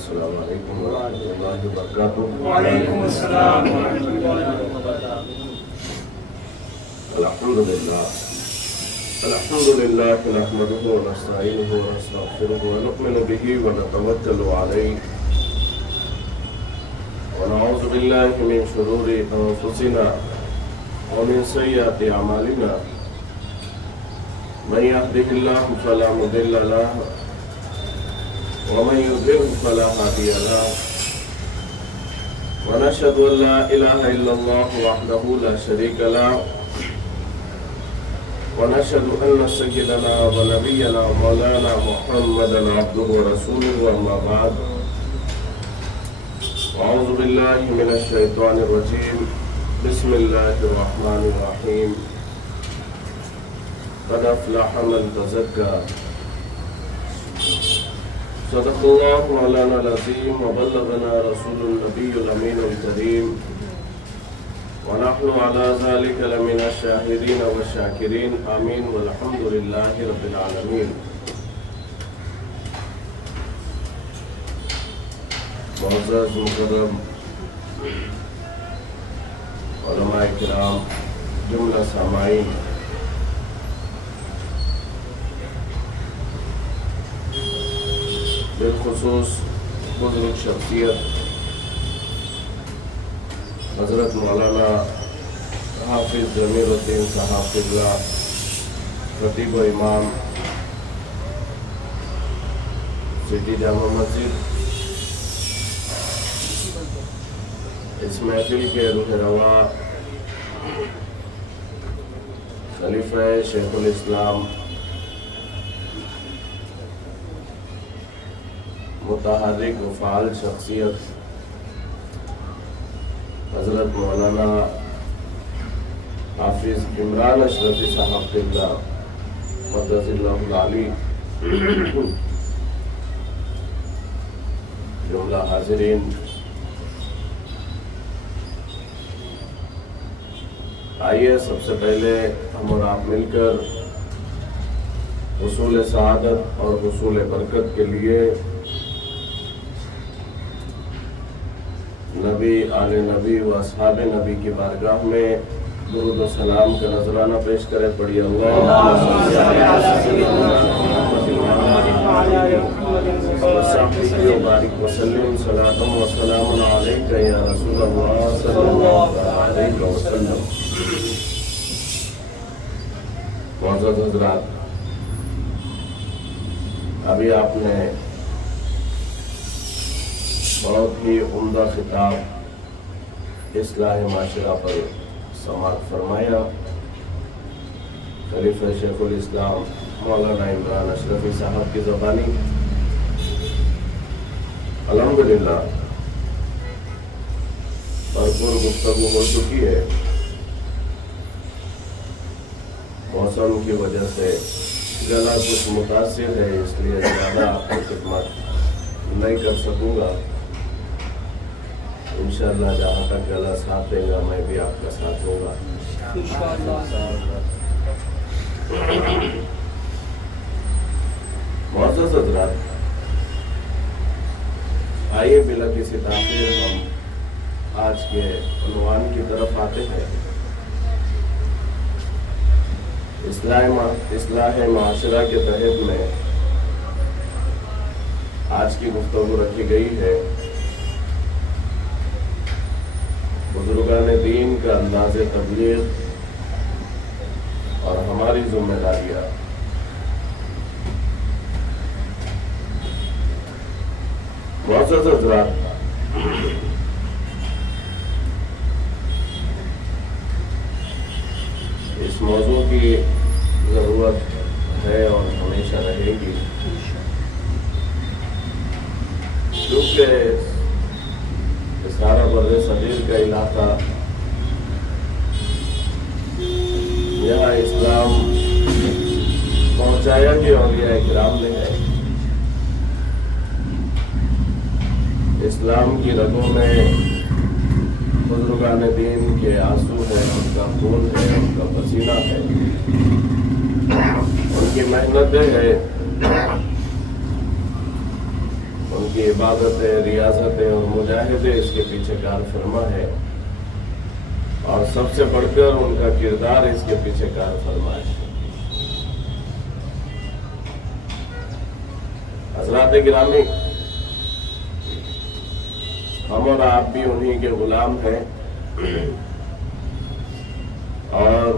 السلام علیکم ورحمۃ اللہ وبرکاتہ۔ وعلیکم السلام ورحمۃ اللہ وبرکاتہ۔ الحمد للہ نحمده ونستعینه ونستغفره ونؤمن به ونتوکل علیہ ونعوذ باللہ من شرور انفسنا ومن سیئات اعمالنا من يهده الله فلا مضل له ومن يضلل فلا هادي له ونشهد ان لا اله الا الله وحده لا شريك له ونشهد ان سيدنا ونبينا مولانا محمدا عبده ورسوله اما بعد اعوذ بالله من الشيطان الرجيم بسم الله الرحمن الرحيم قد افلح من تزكى صدق الله مولانا العظيم وبلغنا رسول النبي الامين الكريم ونحن على ذلك لمن الشاهدين والشاكرين آمين والحمد لله رب العالمين۔ معزز مکرم علماء کرام، جملہ سامعین، بالخصوص بزرگ شخصیت حضرت مولانا حافظ ضمیر الدین صاحب قبلہ، خطیب و امام سٹی جامع مسجد، اس محفل کے روح رواں خلیفہ شیخ الاسلام متحرک و فعال شخصیت حضرت مولانا حافظ عمران اشرفی صاحب قبلہ قدس اللہ العلی، جملہ حاضرین، آئیے سب سے پہلے ہم اور آپ مل کر حصول سعادت اور حصول برکت کے لیے نبی، آل نبی و اصحاب نبی کی بارگاہ میں درود و سلام کا نذرانہ پیش کرے۔ پڑھیے اللہم صلی علی سیدنا محمد و بارک وسلم صلاۃ و سلام علیک یا رسول اللہ صلی اللہ علیہ وسلم۔ معزز حضرات، ابھی آپ نے بہت ہی عمدہ خطاب اصلاح معاشرہ پر سماعت فرمایا۔ خلیفہ شیخ الاسلام مولانا عمران اشرفی صاحب کی زبانی الحمدللہ بھرپور گفتگو ہو چکی ہے۔ موسم کی وجہ سے گلا کچھ متاثر ہے، اس لیے زیادہ آپ کی خدمت نہیں کر سکوں گا۔ انشاءاللہ جہاں تک گلا ساتھ دے گا میں بھی آپ کا ساتھ دوں گا معزز حضرات، آئیے بلا کسی تاخیر ہم آج کے عنوان کی طرف آتے ہیں۔ اصلاح معاشرہ کے تحت میں آج کی گفتگو رکھی گئی ہے بزرگان دین کا انداز تبلیغ اور ہماری ذمہ داریاں۔ معزز حضرات، اس موضوع کی ضرورت ہے اور ہمیشہ رہے گی، کیونکہ سارا بر صغیر کا علاقہ یہاں اسلام پہنچایا کہ اولیاء اکرام نے ہے۔ اسلام کی رگوں میں بزرگان دین کے آنسو ہے، ان کا خون ہے، ان کا پسینہ ہے، ان کی محنتیں ہیں، ان کی عبادتیں، ریاضتیں اور مجاہدے اس کے پیچھے کار فرما ہے، اور سب سے بڑھ کر ان کا کردار اس کے پیچھے کار فرما ہے۔ حضرات گرامی، ہم اور آپ بھی انہی کے غلام ہیں، اور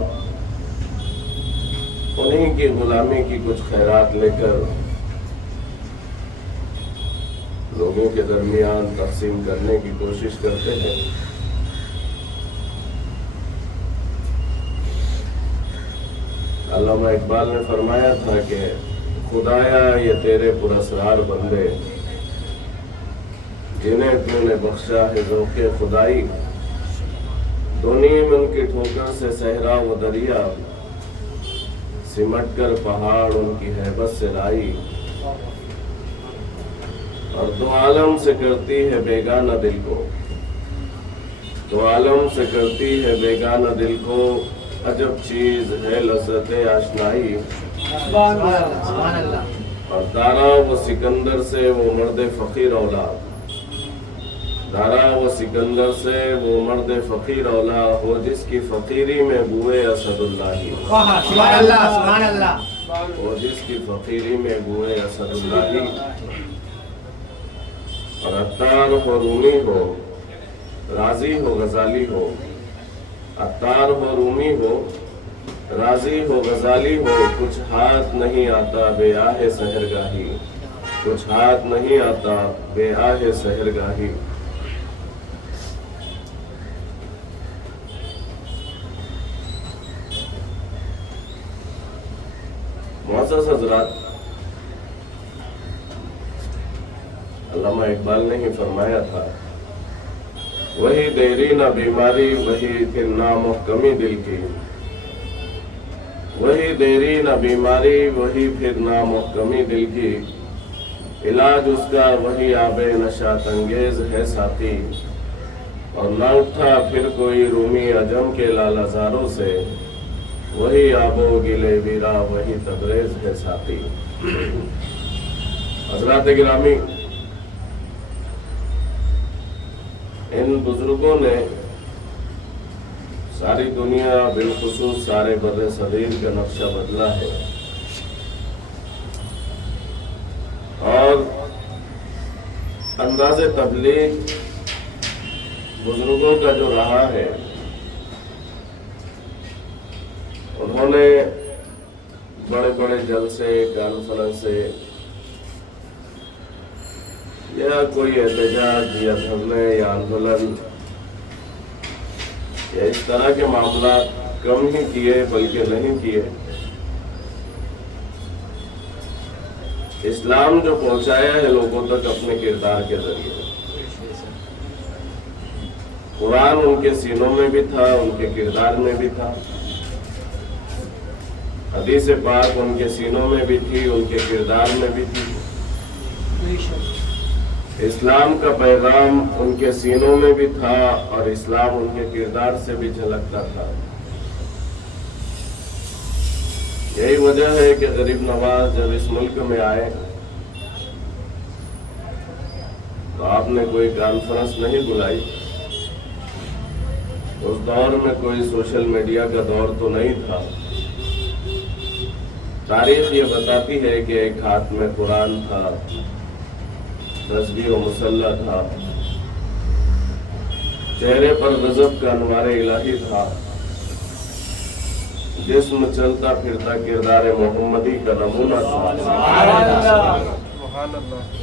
انہی کی غلامی کی کچھ خیرات لے کر لوگوں کے درمیان تقسیم کرنے کی کوشش کرتے ہیں۔ علامہ اقبال نے فرمایا تھا کہ خدایا یہ تیرے پراسرار بندے، جنہیں تو نے بخشا ہے ذوق خدائی، دو نیم ان کی ٹھوکر سے صحرا و دریا، سمٹ کر پہاڑ ان کی ہیبت سے لائی، اور دو عالم سے کرتی ہے بیگانہ دل کو، دو عالم سے کرتی ہے بیگانہ دل کو، عجب چیز ہے لذت آشنائی، سبحان اللہ۔ اور دارا و سکندر سے وہ مرد فقیر اولاد، دارا و سکندر سے وہ مرد فقیر اولاد، ہو جس کی فقیری میں بوئے اسد اللہ، سبحان اللہ، سبحان اللہ۔ ہو جس کی فقیری میں بوئے اسد اللہ، اور عطار ہو رومی ہو، راضی ہو غزالی ہو، عطار ہو رومی ہو، راضی ہو غزالی ہو، کچھ ہاتھ نہیں آتا بے آہ سحرگاہی، کچھ ہاتھ نہیں آتا بے آہ سحرگاہی۔ معزز حضرات، علامہ اقبال نے ہی فرمایا تھا، وہی دیری نہ بیماری وہی پھر نامحکمی دل کی، وہی دیری نہ بیماری وہی پھر نامحکمی دل کی، علاج اس کا وہی آب نشاط انگیز ہے ساتھی، اور نہ اٹھا پھر کوئی رومی عجم کے لالہ زاروں سے، وہی آب و گلے ویرا وہی تبریز ہے ساتھی۔ حضرات گرامی، ان بزرگوں نے ساری دنیا بالخصوص سارے بر صغیر کا نقشہ بدلا ہے، اور انداز تبلیغ بزرگوں کا جو رہا ہے، انہوں نے بڑے بڑے جلسے، کانفرنس یا کوئی احتجاج یا دھرنے یا آندولن یا اس طرح کے معاملات کم ہی کیے بلکہ نہیں کیے۔ اسلام جو پہنچایا ہے لوگوں تک اپنے کردار کے ذریعے، قرآن ان کے سینوں میں بھی تھا، ان کے کردار میں بھی تھا، حدیث پاک ان کے سینوں میں بھی تھی، ان کے کردار میں بھی تھی، اسلام کا پیغام ان کے سینوں میں بھی تھا، اور اسلام ان کے کردار سے بھی جھلکتا تھا۔ یہی وجہ ہے کہ غریب نواز جب اس ملک میں آئے تو آپ نے کوئی کانفرنس نہیں بلائی۔ اس دور میں کوئی سوشل میڈیا کا دور تو نہیں تھا۔ تاریخ یہ بتاتی ہے کہ ایک ہاتھ میں قرآن تھا، تسبیح و مسلح تھا، چہرے پر غضب کا انوار الہی تھا، جسم چلتا پھرتا کردار محمدی کا نمونہ تھا۔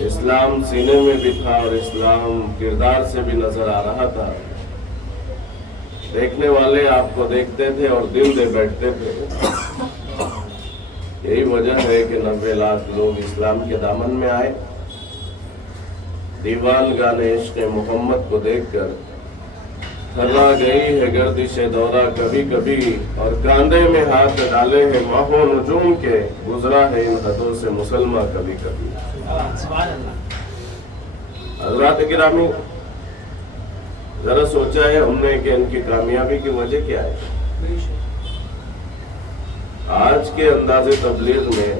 اسلام سینے میں بھی تھا اور اسلام کردار سے بھی نظر آ رہا تھا۔ دیکھنے والے آپ کو دیکھتے تھے اور دل دے بیٹھتے تھے۔ یہی وجہ ہے کہ 90 لاکھ لوگ اسلام کے دامن میں آئے۔ دیوان گانے عشق محمد کو دیکھ کر تھرا گئی ہے گردش دورہ کبھی کبھی، اور کاندھے میں ہاتھ ڈالے ہیں ماہ و نجوم کے، گزرا ہے ان حدوں سے مسلمہ کبھی کبھی۔ حضرات گرامی، ذرا سوچا ہے ہم نے کہ ان کی کامیابی کی وجہ کیا ہے؟ آج کے انداز تبلیغ میں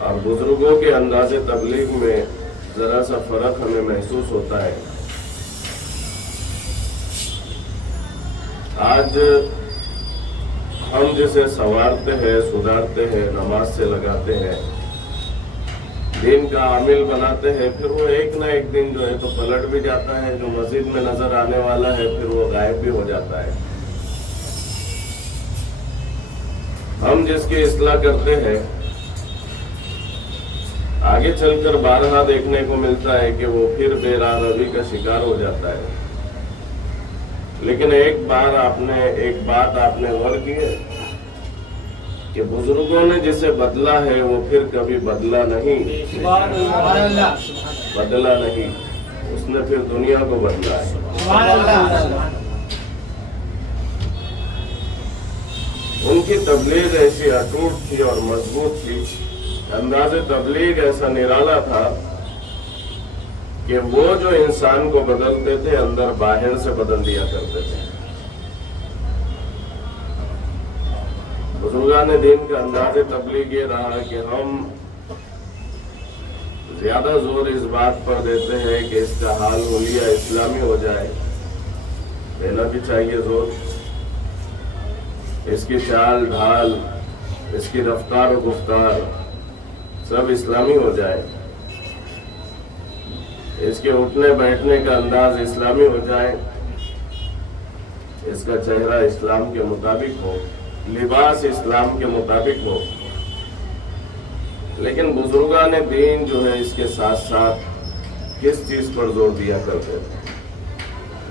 اور بزرگوں کے انداز تبلیغ میں ذرا سا فرق ہمیں محسوس ہوتا ہے۔ آج ہم جسے سنوارتے ہیں، سدھارتے ہیں، نماز سے لگاتے ہیں، دین کا عامل بناتے ہیں، پھر وہ ایک نہ ایک دن جو ہے تو پلٹ بھی جاتا ہے، جو مسجد میں نظر آنے والا ہے پھر وہ غائب بھی ہو جاتا ہے۔ ہم جس کی اصلاح کرتے ہیں آگے چل کر بارہا دیکھنے کو ملتا ہے کہ وہ پھر بے راہ روی کا شکار ہو جاتا ہے۔ لیکن ایک بات آپ نے غور کی ہے کہ بزرگوں نے جسے بدلا ہے وہ پھر کبھی بدلا نہیں، اس نے پھر دنیا کو بدلا ہے۔ ان کی تبلیغ ایسی اٹوٹ تھی اور مضبوط تھی، انداز تبلیغ ایسا نرالا تھا کہ وہ جو انسان کو بدلتے تھے اندر باہر سے بدل دیا کرتے تھے۔ بزرگان دین کا انداز تبلیغ یہ رہا کہ ہم زیادہ زور اس بات پر دیتے ہیں کہ اس کا حال حلیہ اسلامی ہو جائے، دینا بھی چاہیے زور، اس کی چال ڈھال، اس کی رفتار و گفتار سب اسلامی ہو جائے، اس کے اٹھنے بیٹھنے کا انداز اسلامی ہو جائے، اس کا چہرہ اسلام کے مطابق ہو، لباس اسلام کے مطابق ہو۔ لیکن بزرگان دین جو ہے اس کے ساتھ ساتھ کس چیز پر زور دیا کرتے تھے؟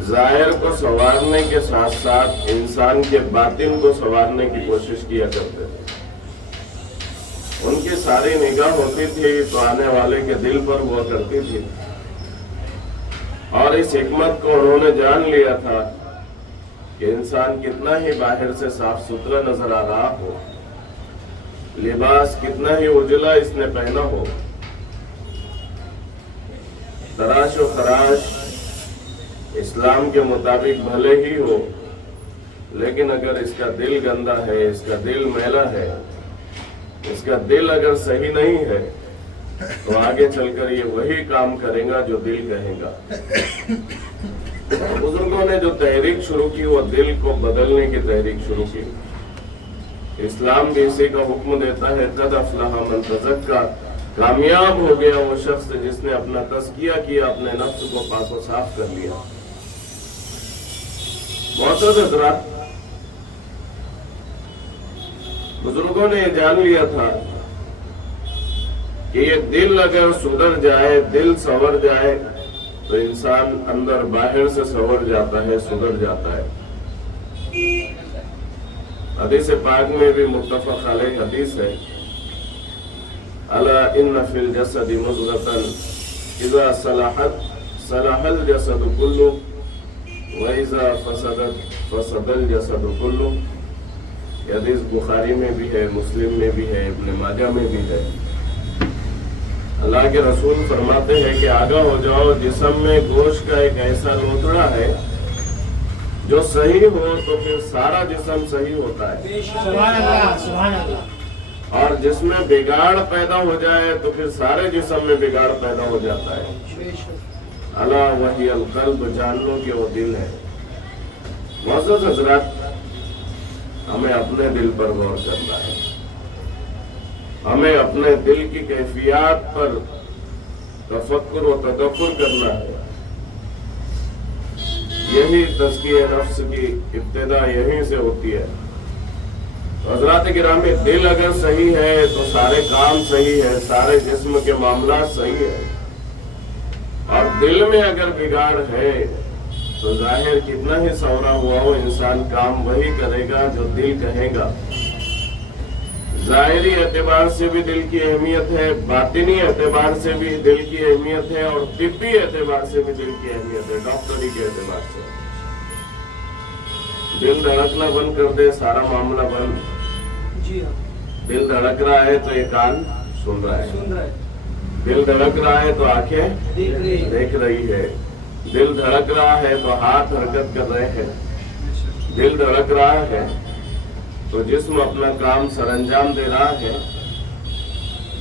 ظاہر کو سنوارنے کے ساتھ ساتھ انسان کے باطن کو سنوارنے کی کوشش کیا کرتے تھے۔ ان کی ساری نگاہ ہوتی تھی تو آنے والے کے دل پر ہوا کرتی تھی، اور اس حکمت کو انہوں نے جان لیا تھا کہ انسان کتنا ہی باہر سے صاف ستھرا نظر آ رہا ہو، لباس کتنا ہی اجلا اس نے پہنا ہو، تراش و خراش اسلام کے مطابق بھلے ہی ہو، لیکن اگر اس کا دل گندا ہے، اس کا دل میلا ہے، اس کا دل اگر صحیح نہیں ہے تو آگے چل کر یہ وہی کام کرے گا جو دل کہے گا۔ بزرگوں نے جو تحریک شروع کی وہ دل کو بدلنے کی تحریک شروع کی۔ اسلام بھی اسی کا حکم دیتا ہے، قد افلح من تزکا، کامیاب ہو گیا وہ شخص جس نے اپنا تزکیہ کیا، اپنے نفس کو پاک و صاف کر لیا۔ معزز حضرات، بزرگوں نے یہ جان لیا تھا کہ یہ دل اگر سدھر جائے، دل سنور جائے تو انسان اندر باہر سے سنور جاتا ہے، سدھر جاتا ہے۔ حدیث پاک میں بھی متفق علیہ حدیث ہے، الا ان فی الجسد مضغۃ اذا صلحت صلح الجسد کلہ واذا فسدت فسد الجسد کلہ۔ یہ حدیث بخاری میں بھی ہے، مسلم میں بھی ہے، ابن ماجہ میں بھی ہے۔ اللہ کے رسول فرماتے ہیں کہ آگاہ ہو جاؤ، جسم میں گوشت کا ایک ایسا لوتھڑا ہے جو صحیح ہو تو پھر سارا جسم صحیح ہوتا ہے، سبحان اللہ، سبحان اللہ۔ اور جس میں بگاڑ پیدا ہو جائے تو پھر سارے جسم میں بگاڑ پیدا ہو جاتا ہے۔ الا وہی القلب، جان لو کہ وہ دل ہے۔ معزز حضرات، ہمیں اپنے دل پر غور کرنا ہے، ہمیں اپنے دل کی کیفیات پر تفکر و تدبر کرنا ہے۔ یہی تزکیہ نفس کی ابتدا یہیں سے ہوتی ہے۔ حضرات گرامی، دل اگر صحیح ہے تو سارے کام صحیح ہے، سارے جسم کے معاملات صحیح ہے، اور دل میں اگر بگاڑ ہے تو ظاہر کتنا ہی سورا ہوا ہو انسان کام وہی کرے گا جو دل کہے گا۔ ظاہری اعتبار سے بھی دل کی اہمیت ہے، باطنی اعتبار سے بھی دل کی اہمیت ہے، اور طبی اعتبار سے بھی دل کی اہمیت ہے، ڈاکٹری کے اعتبار سے۔ دل دھڑکنا بند کر دے، سارا معاملہ بند۔ دل دھڑک رہا ہے تو یہ کان سن رہا ہے، دل دھڑک رہا ہے تو آنکھیں دیکھ رہی ہے، دل دھڑک رہا ہے تو ہاتھ حرکت کر رہے ہیں، دل دھڑک رہا ہے تو جسم اپنا کام سر انجام دے رہا ہے۔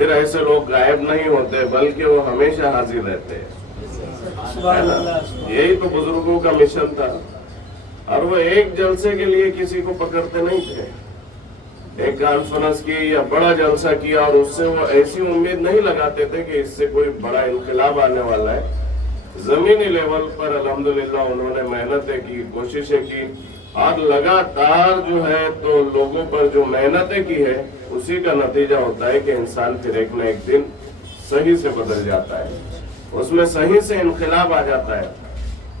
پھر ایسے لوگ غائب نہیں ہوتے بلکہ وہ ہمیشہ حاضر رہتے ہیں. یہی تو بزرگوں کا مشن تھا. اور وہ ایک جلسے کے لیے کسی کو پکڑتے نہیں تھے. ایک کانفرنس کی یا بڑا جلسہ کیا اور اس سے وہ ایسی امید نہیں لگاتے تھے کہ اس سے کوئی بڑا انقلاب آنے والا ہے. زمینی لیول پر الحمدللہ انہوں نے محنتیں کی، کوششیں کی، اور لگاتار جو ہے تو لوگوں پر جو محنتیں کی ہے اسی کا نتیجہ ہوتا ہے کہ انسان پھر ایک نہ ایک دن صحیح سے بدل جاتا ہے، اس میں صحیح سے انقلاب آ جاتا ہے.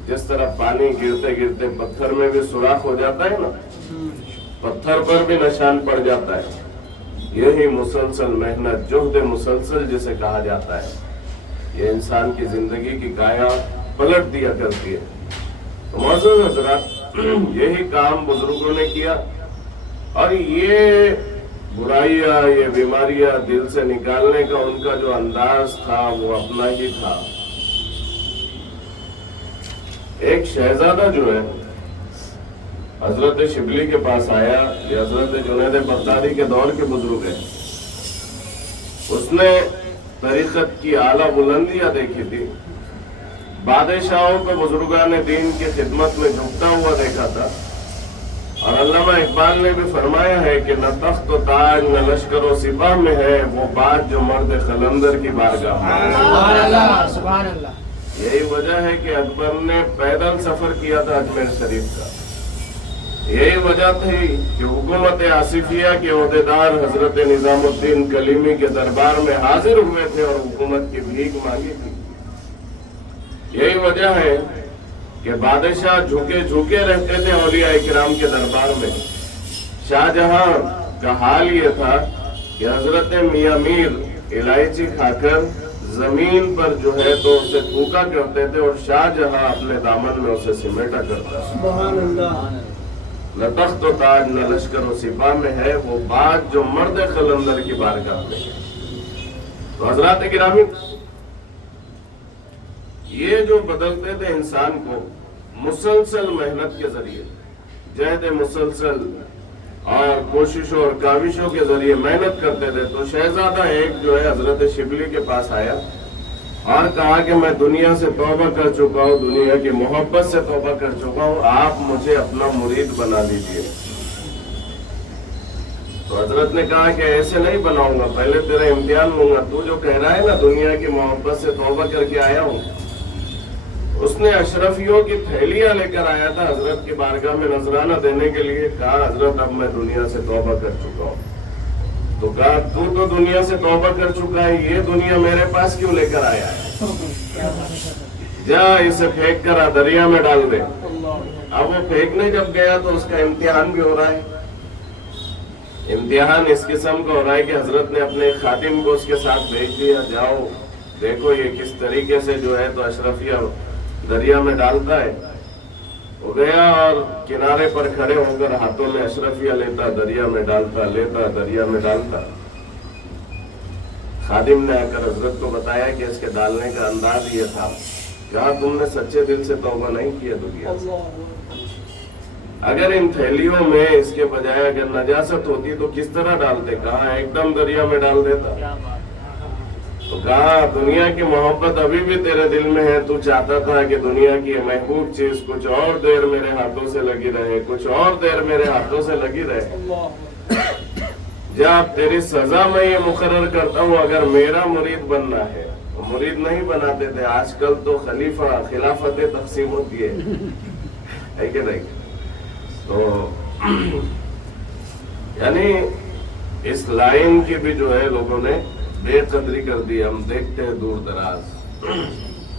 جس طرح پانی گرتے گرتے پتھر میں بھی سوراخ ہو جاتا ہے نا، پتھر پر بھی نشان پڑ جاتا ہے. یہی مسلسل محنت، جہد مسلسل جسے کہا جاتا ہے، یہ انسان کی زندگی کی کایا پلٹ دیا کرتی ہے. تو معزز حضرات، یہی کام بزرگوں نے کیا، اور یہ برائیاں، یہ بیماریاں دل سے نکالنے کا ان کا جو انداز تھا وہ اپنا ہی تھا. ایک شہزادہ جو ہے حضرت شبلی کے پاس آیا، یہ حضرت جنید بغدادی کے دور کے بزرگ ہیں. اس نے طریقت کی اعلیٰ بلندیاں دیکھی تھی، بادشاہوں کو بزرگان دین کی خدمت میں جھکتا ہوا دیکھا تھا. اور علامہ اقبال نے بھی فرمایا ہے کہ نہ تخت و تاج نہ لشکر و سپاہ میں ہے وہ بات جو مرد قلندر کی بارگاہ میں. سبحان اللہ، سبحان اللہ. یہی وجہ ہے کہ اکبر نے پیدل سفر کیا تھا اجمیر شریف کا. یہی وجہ تھی کہ حکومت آصفیہ کے عہدیدار حضرت نظام الدین کلیمی کے دربار میں حاضر ہوئے تھے اور حکومت کی بھیک مانگی تھی. یہی وجہ ہے کہ بادشاہ جھکے جھکے رہتے تھے اولیاء اکرام کے دربار میں. شاہ جہاں کا حال یہ تھا کہ حضرت میاں میر الائچی کھا کر زمین پر جو ہے تو اسے تھوکا کرتے تھے اور شاہ جہاں اپنے دامن میں اسے سمیٹا کرتا. سبحان اللہ. نہ تخت و تاج نہ لشکر و سپاہ میں ہے وہ بات جو مرد قلندر کی بارگاہ میں ہے. تو حضرات گرامی، یہ جو بدلتے تھے انسان کو مسلسل محنت کے ذریعے، جہد مسلسل اور کوششوں اور کاوشوں کے ذریعے محنت کرتے تھے. تو شہزادہ ایک جو ہے حضرت شبلی کے پاس آیا اور کہا کہ میں دنیا سے توبہ کر چکا ہوں، دنیا کی محبت سے توبہ کر چکا ہوں، آپ مجھے اپنا مرید بنا لیجئے. تو حضرت نے کہا کہ ایسے نہیں بناؤں گا، پہلے تیرا امتحان لوں گا. تو جو کہہ رہا ہے نا دنیا کی محبت سے توبہ کر کے آیا ہوں، اس نے اشرفیوں کی تھیلیاں لے کر آیا تھا حضرت کی بارگاہ میں نذرانہ دینے کے لیے. کہا حضرت اب میں دنیا سے توبہ کر چکا ہوں. تو کہا تو دنیا سے توبہ کر چکا ہے، یہ دنیا میرے پاس کیوں لے کر آیا ہے؟ جا اسے پھینک کر دریا میں ڈال دے. اب وہ پھینکنے جب گیا تو اس کا امتحان بھی ہو رہا ہے. امتحان اس قسم کا ہو رہا ہے کہ حضرت نے اپنے خادم کو اس کے ساتھ بھیج دیا، جاؤ دیکھو یہ کس طریقے سے جو ہے تو اشرفیہ دریا میں ڈالتا ہے. وہ گیا اور کنارے پر کھڑے ہو کر ہاتھوں میں اشرفیہ لیتا، دریا میں ڈالتا، لیتا، دریا میں ڈالتا. خادم نے آ کر حضرت کو بتایا کہ اس کے ڈالنے کا انداز یہ تھا. کہا تم نے سچے دل سے توبہ نہیں کیا دنیا سے. اگر ان تھیلیوں میں اس کے بجائے اگر نجاست ہوتی تو کس طرح ڈالتے؟ کہا ایک دم دریا میں ڈال دیتا. تو کہا دنیا کی محبت ابھی بھی تیرے دل میں ہے، تو چاہتا تھا کہ دنیا کی محبوب چیز کچھ اور دیر میرے ہاتھوں سے لگی رہے، کچھ اور دیر میرے ہاتھوں سے لگی رہے. جب تیری سزا میں یہ مقرر کرتا ہوں اگر میرا مرید بننا ہے تو مرید نہیں بناتے تھے. آج کل تو خلافتیں تقسیم ہوتی ہے کہ نہیں؟ تو یعنی اس لائن کی بھی جو ہے لوگوں نے بے قدری کر دی. ہم دیکھتے ہیں دور دراز.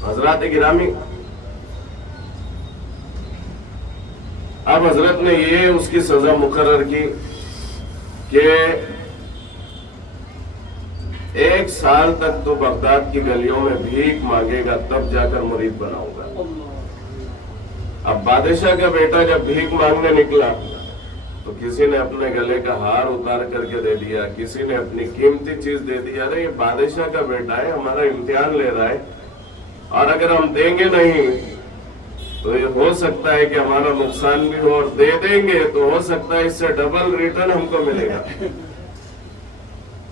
حضرات گرامی، اب حضرت نے یہ اس کی سزا مقرر کی کہ 1 سال تک تو بغداد کی گلیوں میں بھیک مانگے گا تب جا کر مرید بناؤں گا. اب بادشاہ کا بیٹا جب بھیک مانگنے نکلا تو کسی نے اپنے گلے کا ہار اتار کر کے دے دیا، کسی نے اپنی قیمتی چیز دے دی. ارے یہ بادشاہ کا بیٹا ہے، ہمارا امتحان لے رہا ہے، اور اگر ہم دیں گے نہیں تو یہ ہو سکتا ہے کہ ہمارا نقصان بھی ہو، اور دے دیں گے تو ہو سکتا ہے اس سے ڈبل ریٹرن ہم کو ملے گا.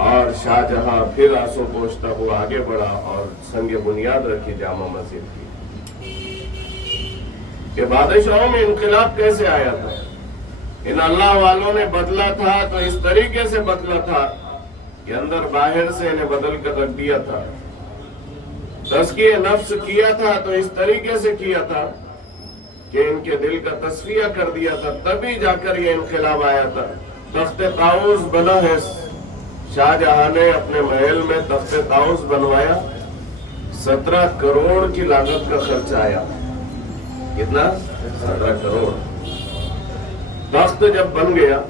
اور شاہجہاں پھر آنسو پوچھتا ہوا آگے بڑھا اور سنگ بنیاد رکھی جامع مسجد کی کہ بادشاہوں میں انقلاب کیسے آیا تھا. ان اللہ والوں نے بدلا تھا تو اس طریقے سے بدلا تھا کہ اندر باہر سے انہیں بدل کر رکھ دیا تھا. تزکیہ نفس کیا تھا تو اس طریقے سے کیا تھا کہ ان کے دل کا تصفیہ کر دیا تھا, تبھی جا کر یہ انقلاب آیا تھا. تخت طاؤس بنا ہے, شاہجہاں نے اپنے محل میں تخت طاؤس بنوایا. 17 کروڑ کی لاگت کا خرچ آیا. کتنا؟ 17 کروڑ. تخت جب بن گیا,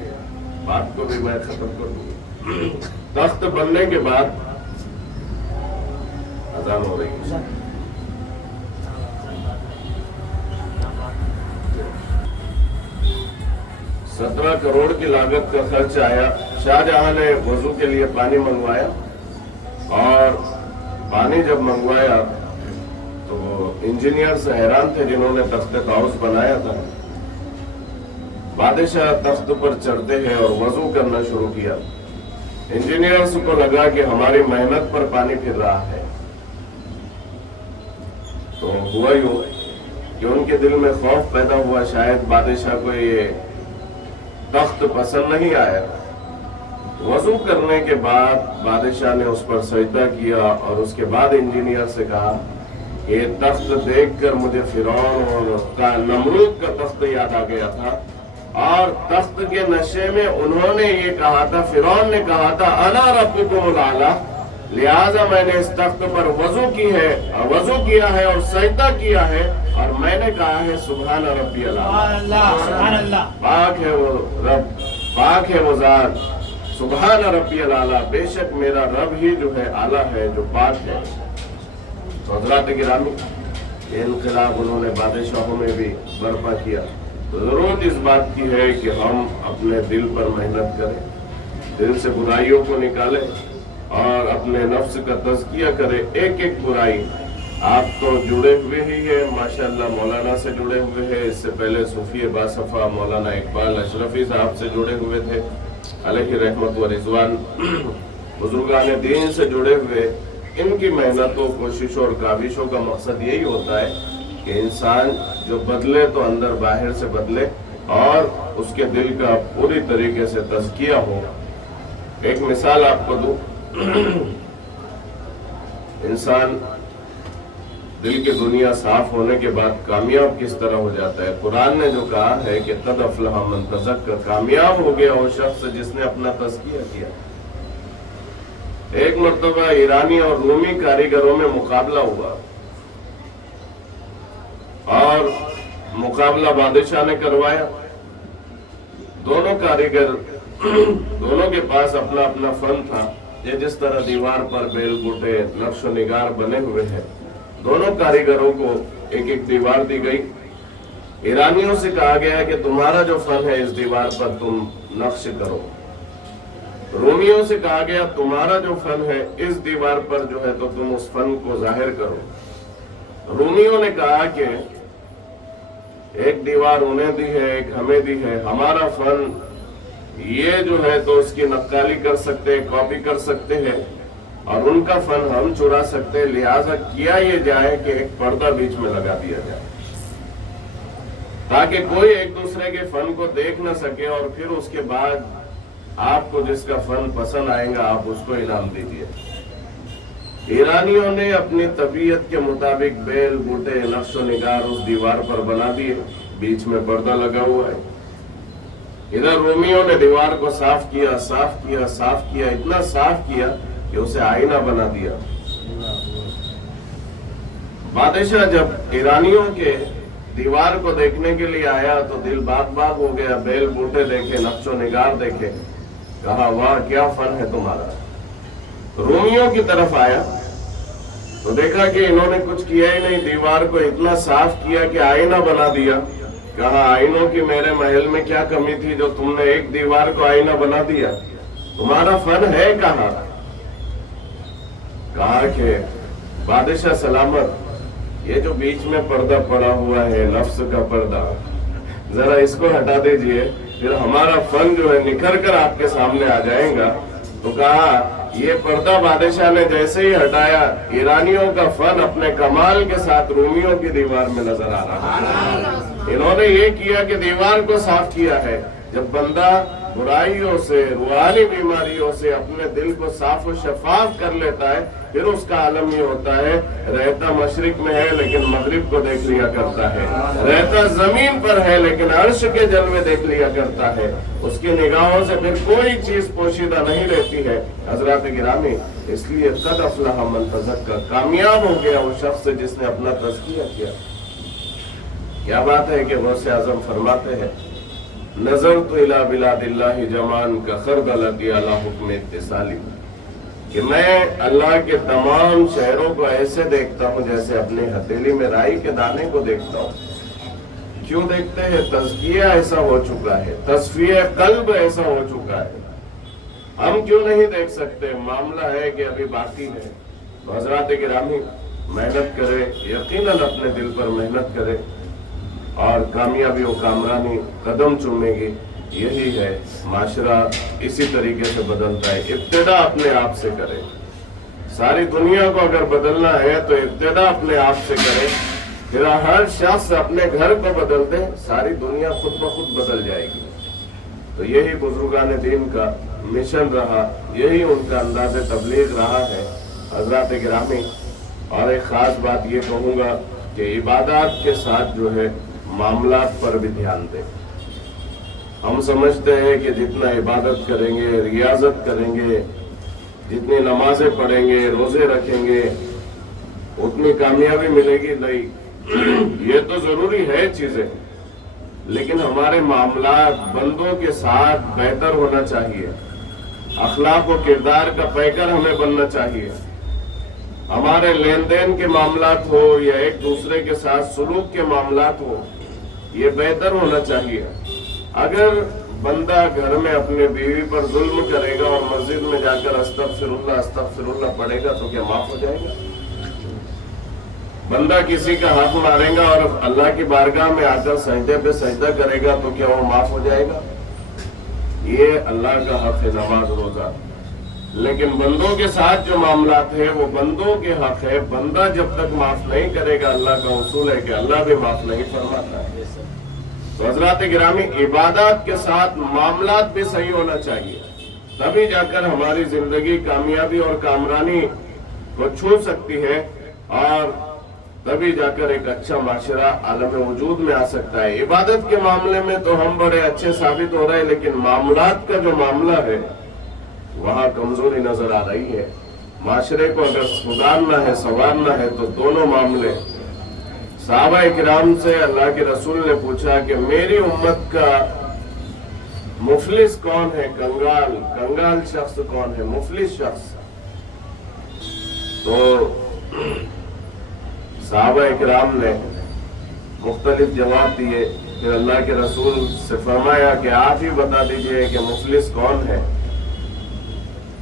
بات کو بھی میں ختم کر دوں. تخت بننے کے بعد اذان ہو رہی ہے. 17 کروڑ کی لاگت کا خرچ آیا. شاہجہاں نے وضو کے لیے پانی منگوایا, اور پانی جب منگوایا تو انجینئر سے حیران تھے جنہوں نے تخت طاؤس بنایا تھا. بادشاہ تخت پر چڑھتے ہیں اور وضو کرنا شروع کیا. انجینئرز کو لگا کہ ہماری محنت پر پانی پھر رہا ہے. تو ہوا یوں کہ ان کے دل میں خوف پیدا ہوا, شاید بادشاہ کو یہ تخت پسند نہیں آیا. وضو کرنے کے بعد بادشاہ نے اس پر سجدہ کیا اور اس کے بعد انجینئر سے کہا کہ یہ تخت دیکھ کر مجھے فرعون اور نمرود کا تخت یاد آ گیا تھا, اور تخت کے نشے میں انہوں نے یہ کہا تھا, فرعون نے کہا تھا انا ربکم الاعلی, لہذا میں نے اس تخت پر وضو کیا ہے اور سجدہ کیا ہے, اور میں نے کہا ہے سبحان ربی الاعلی, پاک ہے وہ رب, پاک ہے وہ ذات, سبحان ربی الاعلی, بے شک میرا رب ہی جو ہے اعلیٰ ہے, جو پاک ہے. حضرات گرامی, یہ انقلاب انہوں نے بادشاہوں میں بھی برپا کیا. ضرورت اس بات کی ہے کہ ہم اپنے دل پر محنت کریں, دل سے برائیوں کو نکالیں اور اپنے نفس کا تزکیہ کریں. ایک ایک برائی آپ تو جڑے ہوئے ہی ہیں, ماشاءاللہ مولانا سے جڑے ہوئے ہیں. اس سے پہلے صوفی باصفا مولانا اقبال اشرفی صاحب سے جڑے ہوئے تھے, علیہ رحمت و رضوان. بزرگان دین سے جڑے ہوئے. ان کی محنتوں, کوششوں اور کاوشوں کا مقصد یہی ہوتا ہے کہ انسان جو بدلے تو اندر باہر سے بدلے, اور اس کے دل کا پوری طریقے سے تزکیہ ہو. ایک مثال آپ کو دوں, انسان دل کی دنیا صاف ہونے کے بعد کامیاب کس طرح ہو جاتا ہے. قرآن نے جو کہا ہے کہ قد افلح من تزکا, کامیاب ہو گیا وہ شخص جس نے اپنا تزکیہ کیا. ایک مرتبہ ایرانی اور رومی کاریگروں میں مقابلہ ہوا, اور مقابلہ بادشاہ نے کروایا. دونوں کاریگر, دونوں کے پاس اپنا اپنا فن تھا. یہ جس طرح دیوار پر بیل بوٹے نقش و نگار بنے ہوئے ہیں, دونوں کاریگروں کو ایک ایک دیوار دی گئی. ایرانیوں سے کہا گیا کہ تمہارا جو فن ہے اس دیوار پر تم نقش کرو. رومیوں سے کہا گیا تمہارا جو فن ہے اس دیوار پر جو ہے تو تم اس فن کو ظاہر کرو. رومیوں نے کہا کہ ایک دیوار انہیں دی ہے, ایک ہمیں دی ہے, ہمارا فن یہ جو ہے تو اس کی نقالی کر سکتے, کاپی کر سکتے ہیں, اور ان کا فن ہم چرا سکتے, لہذا کیا یہ جائے کہ ایک پردہ بیچ میں لگا دیا جائے تاکہ کوئی ایک دوسرے کے فن کو دیکھ نہ سکے, اور پھر اس کے بعد آپ کو جس کا فن پسند آئے گا آپ اس کو انعام دیجیے. ایرانیوں نے اپنی طبیعت کے مطابق بیل بوٹے نقش و نگار اس دیوار پر بنا دیے, بیچ میں پردہ لگا ہوا ہے. ادھر رومیوں نے دیوار کو صاف کیا, اتنا صاف کیا کہ اسے آئینہ بنا دیا. بادشاہ جب ایرانیوں کے دیوار کو دیکھنے کے لیے آیا تو دل باغ باغ ہو گیا. بیل بوٹے دیکھے, نقش و نگار دیکھے, کہا واہ کیا فن ہے تمہارا. رومیوں کی طرف آیا تو دیکھا کہ انہوں نے کچھ کیا ہی نہیں, دیوار کو اتنا صاف کیا کہ آئینہ بنا دیا. کہا آئینوں کی میرے محل میں کیا کمی تھی جو تم نے ایک دیوار کو آئینہ بنا دیا, تمہارا فن ہے کہاں. کہا کہ بادشاہ سلامت, یہ جو بیچ میں پردہ پڑا ہوا ہے نفس کا پردہ, ذرا اس کو ہٹا دیجئے, پھر ہمارا فن جو ہے نکھر کر آپ کے سامنے آ جائے گا. تو کہا یہ پردہ بادشاہ نے جیسے ہی ہٹایا، ایرانیوں کا فن اپنے کمال کے ساتھ رومیوں کی دیوار میں نظر آ رہا ہے۔ انہوں نے یہ کیا کہ دیوار کو صاف کیا ہے۔ جب بندہ برائیوں سے، روحانی بیماریوں سے اپنے دل کو صاف و شفاف کر لیتا ہے، پھر اس کا عالم یہ ہوتا ہے، رہتا مشرق میں ہے لیکن مغرب کو دیکھ لیا کرتا ہے، رہتا زمین پر ہے لیکن عرش کے جلوے دیکھ لیا کرتا ہے۔ اس کی نگاہوں سے پھر کوئی چیز پوشیدہ نہیں رہتی ہے۔ حضرات گرامی، اس لیے قد افلح من تزکا، کامیاب ہو گیا وہ شخص جس نے اپنا تزکیہ کیا۔ کیا بات ہے کہ غوث اعظم فرماتے ہیں، نظرت الی بلاد اللہ جمان کا خردلۃ علی حکم اتصالی، کہ میں اللہ کے تمام شہروں کو ایسے دیکھتا ہوں جیسے اپنی ہتھیلی میں رائی کے دانے کو دیکھتا ہوں۔ کیوں دیکھتے ہیں؟ تزکیہ ایسا ہو چکا ہے، تصفیہ قلب ایسا ہو چکا ہے۔ ہم کیوں نہیں دیکھ سکتے؟ معاملہ ہے کہ ابھی باقی ہے۔ تو حضرات گرامی، محنت کرے، یقیناً اپنے دل پر محنت کرے اور کامیابی و کامرانی قدم چومے گی۔ یہی ہے معاشرہ، اسی طریقے سے بدلتا ہے۔ ابتدا اپنے آپ سے کرے۔ ساری دنیا کو اگر بدلنا ہے تو ابتدا اپنے آپ سے کرے، پھر ہر شخص اپنے گھر کو بدل دے، ساری دنیا خود بخود بدل جائے گی۔ تو یہی بزرگان دین کا مشن رہا، یہی ان کا انداز تبلیغ رہا ہے۔ حضرات گرامی، اور ایک خاص بات یہ کہوں گا کہ عبادات کے ساتھ جو ہے معاملات پر بھی دھیان دیں۔ ہم سمجھتے ہیں کہ جتنا عبادت کریں گے، ریاضت کریں گے، جتنی نمازیں پڑھیں گے، روزے رکھیں گے، اتنی کامیابی ملے گی۔ نہیں، یہ تو ضروری ہے چیزیں، لیکن ہمارے معاملات بندوں کے ساتھ بہتر ہونا چاہیے۔ اخلاق و کردار کا پیکر ہمیں بننا چاہیے۔ ہمارے لین دین کے معاملات ہو یا ایک دوسرے کے ساتھ سلوک کے معاملات ہو، یہ بہتر ہونا چاہیے۔ اگر بندہ گھر میں اپنے بیوی پر ظلم کرے گا اور مسجد میں جا کر استغفر اللہ پڑھے گا تو کیا معاف ہو جائے گا؟ بندہ کسی کا حق مارے گا اور اللہ کی بارگاہ میں آ کر سجدے پہ سجدہ کرے گا تو کیا وہ معاف ہو جائے گا؟ یہ اللہ کا حق ہے، نماز روزہ۔ لیکن بندوں کے ساتھ جو معاملات ہے وہ بندوں کے حق ہے۔ بندہ جب تک معاف نہیں کرے گا، اللہ کا اصول ہے کہ اللہ بھی معاف نہیں فرماتا ہے۔ تو حضرات گرامی، عبادات کے ساتھ معاملات بھی صحیح ہونا چاہیے، تبھی جا کر ہماری زندگی کامیابی اور کامرانی کو چھو سکتی ہے، اور تبھی جا کر ایک اچھا معاشرہ عالم وجود میں آ سکتا ہے۔ عبادت کے معاملے میں تو ہم بڑے اچھے ثابت ہو رہے ہیں، لیکن معاملات کا جو معاملہ ہے وہاں کمزوری نظر آ رہی ہے۔ معاشرے کو اگر سدھارنا ہے، سنوارنا ہے تو دونوں معاملے۔ صحابہ کرام سے اللہ کے رسول نے پوچھا کہ میری امت کا مفلس کون ہے؟ کنگال شخص کون ہے؟ مفلس شخص۔ تو صحابہ کرام نے مختلف جواب دیے۔ پھر اللہ کے رسول سے فرمایا کہ آپ ہی بتا دیجئے کہ مفلس کون ہے؟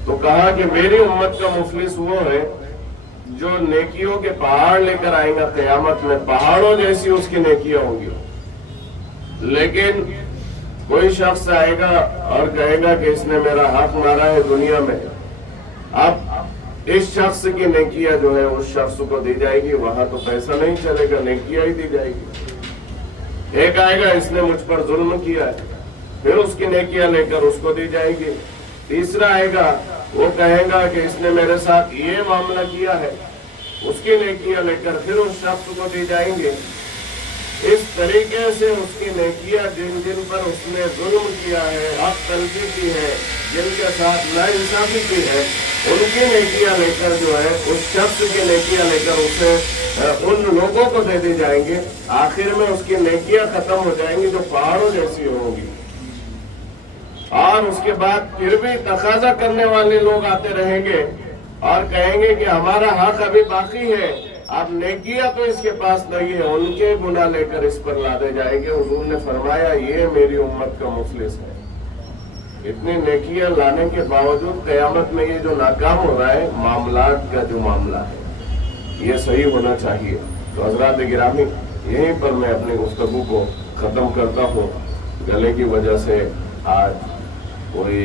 تو کہا کہ میری امت کا مفلس وہ ہے جو نیکیوں کے پہاڑ لے کر آئے گا قیامت میں، پہاڑوں جیسی اس کی نیکیاں ہوں گی، لیکن کوئی شخص آئے گا اور کہے گا کہ اس نے میرا حق مارا ہے دنیا میں، اب اس شخص کی نیکیاں جو ہے اس شخص کو دی جائے گی، وہاں تو پیسہ نہیں چلے گا، نیکیاں ہی دی جائے گی۔ ایک آئے گا اس نے مجھ پر ظلم کیا ہے، پھر اس کی نیکیاں لے کر اس کو دی جائے گی۔ تیسرا آئے گا، وہ کہے گا کہ اس نے میرے ساتھ یہ معاملہ کیا ہے، اس کی نیکیاں لے کر پھر اس شخص کو دی جائیں گے۔ اس طریقے سے اس کی نیکیاں جن جن پر اس نے ظلم کیا ہے، حق تلفی کی ہے، جن کے ساتھ ناانصافی کی ہے، ان کی نیکیاں لے کر جو ہے اس شخص کی نیکیاں لے کر اسے ان لوگوں کو دے دی جائیں گے۔ آخر میں اس کی نیکیاں ختم ہو جائیں گی جو پہاڑوں جیسی ہوں گی، اور اس کے بعد پھر بھی تقاضا کرنے والے لوگ آتے رہیں گے اور کہیں گے کہ ہمارا حق ابھی باقی ہے، اب نیکیاں تو اس کے پاس نہیں ہے، ان کے گناہ لے کر اس پر لادے جائیں گے۔ حضور نے فرمایا یہ میری امت کا مفلس ہے۔ اتنی نیکیاں لانے کے باوجود قیامت میں یہ جو ناکام ہو رہا ہے، معاملات کا جو معاملہ ہے یہ صحیح ہونا چاہیے۔ تو حضرات گرامی، یہیں پر میں اپنی گفتگو کو ختم کرتا ہوں۔ گلے کی وجہ سے آج کوئی